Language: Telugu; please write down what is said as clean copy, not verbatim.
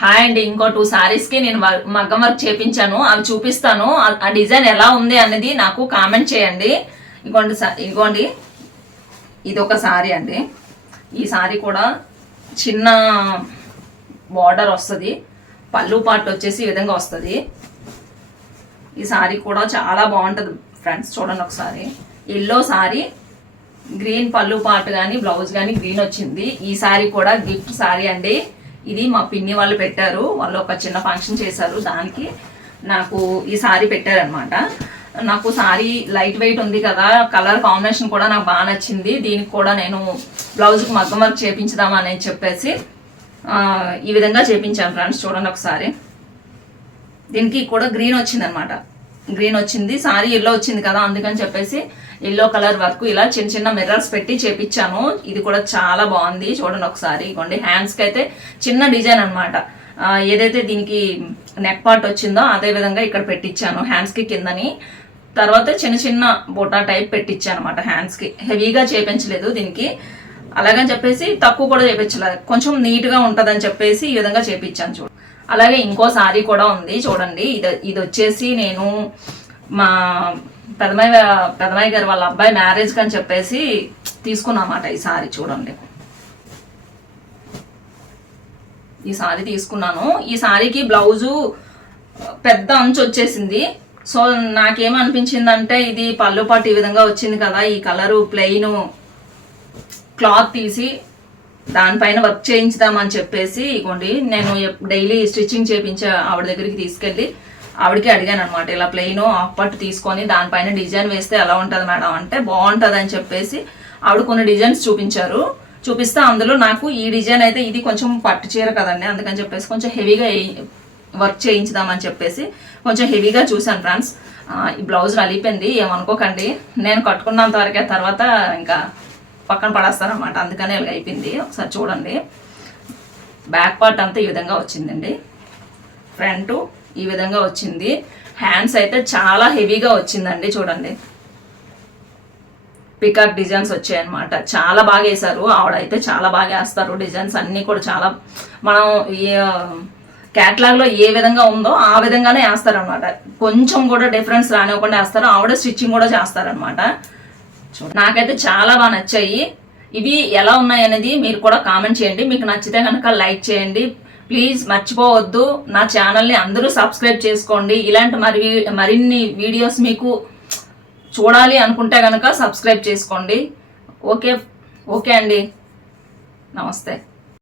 హాయ్ అండి, ఇంకో 2 సారీస్ కి నేను మగ్గం వర్క్ చేపించాను. అవి చూపిస్తాను. ఆ డిజైన్ ఎలా ఉంది అనేది నాకు కామెంట్ చేయండి. ఇగోండి ఇది ఒక సారీ అండి. ఈ సారీ కూడా చిన్న బార్డర్ వస్తుంది. పళ్ళు పార్ట్ వచ్చేసి ఈ విధంగా వస్తుంది. ఈ సారీ కూడా చాలా బాగుంటుంది ఫ్రెండ్స్, చూడండి ఒకసారి. ఎల్లో సారీ, గ్రీన్ పళ్ళు పార్ట్ కానీ బ్లౌజ్ కానీ గ్రీన్ వచ్చింది. ఈ సారీ కూడా గిఫ్ట్ సారీ అండి. ఇది మా పిన్ని వాళ్ళు పెట్టారు. వాళ్ళు ఒక చిన్న ఫంక్షన్ చేశారు, దానికి నాకు ఈ సారీ పెట్టారనమాట. నాకు సారీ లైట్ వెయిట్ ఉంది కదా, కలర్ కాంబినేషన్ కూడా నాకు బాగా నచ్చింది. దీనికి కూడా నేను బ్లౌజ్కి మగ్గం వర్క్ చేపించుదామని చెప్పేసి ఈ విధంగా చేపించాను ఫ్రెండ్స్. చూడండి ఒకసారి. దీనికి కూడా గ్రీన్ వచ్చింది అనమాట. గ్రీన్ వచ్చింది, సారీ ఎల్లో వచ్చింది కదా, అందుకని చెప్పేసి ఎల్లో కలర్ వర్క్ ఇలా చిన్న చిన్న మిర్రర్స్ పెట్టి చేపించాను. ఇది కూడా చాలా బాగుంది. చూడండి ఒకసారి. ఇగోండి హ్యాండ్స్కి అయితే చిన్న డిజైన్ అనమాట. ఏదైతే దీనికి నెక్ పార్ట్ వచ్చిందో అదే విధంగా ఇక్కడ పెట్టించాను హ్యాండ్స్కి కిందని. తర్వాత చిన్న చిన్న బోటా టైప్ పెట్టించాను అనమాట హ్యాండ్స్కి. హెవీగా చేపించలేదు దీనికి, అలాగని చెప్పేసి తక్కువ కూడా చేపించలేదు, కొంచెం నీట్గా ఉంటుందని చెప్పేసి ఈ విధంగా చేపించాను. చూడండి. అలాగే ఇంకో సారీ కూడా ఉంది చూడండి. ఇది వచ్చేసి నేను మా పెదమయ్య గారు వాళ్ళ అబ్బాయి మ్యారేజ్కి అని చెప్పేసి తీసుకున్నమాట ఈ సారీ. చూడండి, ఈ సారీ తీసుకున్నాను. ఈ సారీకి బ్లౌజు పెద్ద అంచు వచ్చేసింది. సో నాకేమనిపించిందంటే ఇది పళ్ళు పాటు ఈ విధంగా వచ్చింది కదా, ఈ కలరు ప్లెయిన్ క్లాత్ తీసి దానిపైన వర్క్ చేయించుదామని చెప్పేసి ఇగోండి నేను డైలీ స్టిచ్చింగ్ చేయించే ఆవిడ దగ్గరికి తీసుకెళ్ళి ఆవిడకి అడిగాను అనమాట. ఇలా ప్లెయిన్ హాఫ్ పట్టు తీసుకొని దానిపైన డిజైన్ వేస్తే ఎలా ఉంటుంది మేడం అంటే, బాగుంటుంది అని చెప్పేసి ఆవిడ కొన్ని డిజైన్స్ చూపిస్తే అందులో నాకు ఈ డిజైన్ అయితే, ఇది కొంచెం పట్టు చీర కదండి, అందుకని చెప్పేసి కొంచెం హెవీగా వర్క్ చేయించుదామని చెప్పేసి కొంచెం హెవీగా చూశాను ఫ్రెండ్స్. ఈ బ్లౌజ్ నలిపోయింది, ఏమనుకోకండి. నేను కట్టుకున్నంత వరకే, తర్వాత ఇంకా పక్కన పడేస్తారనమాట, అందుకనే ఇలాగ అయిపోయింది. ఒకసారి చూడండి. బ్యాక్ పార్ట్ అంతా ఈ విధంగా వచ్చిందండి, ఫ్రంట్ ఈ విధంగా వచ్చింది. హ్యాండ్స్ అయితే చాలా హెవీగా వచ్చిందండి. చూడండి, పికాక్ డిజైన్స్ వచ్చాయన్నమాట. చాలా బాగా వేశారు. ఆవిడైతే చాలా బాగా వేస్తారు డిజైన్స్ అన్నీ కూడా. చాలా మనం ఈ క్యాటలాగ్లో ఏ విధంగా ఉందో ఆ విధంగానే వేస్తారనమాట. కొంచెం కూడా డిఫరెన్స్ రానివ్వకుండా వేస్తారు. ఆవిడ స్టిచ్చింగ్ కూడా చేస్తారనమాట. నాకైతే చాలా బాగా నచ్చాయి. ఇవి ఎలా ఉన్నాయి అనేది మీరు కూడా కామెంట్ చేయండి. మీకు నచ్చితే కనుక లైక్ చేయండి ప్లీజ్. మర్చిపోవద్దు, నా ఛానల్ని అందరూ సబ్స్క్రైబ్ చేసుకోండి. ఇలాంటి మరిన్ని వీడియోస్ మీకు చూడాలి అనుకుంటే కనుక సబ్స్క్రైబ్ చేసుకోండి. ఓకే అండి, నమస్తే.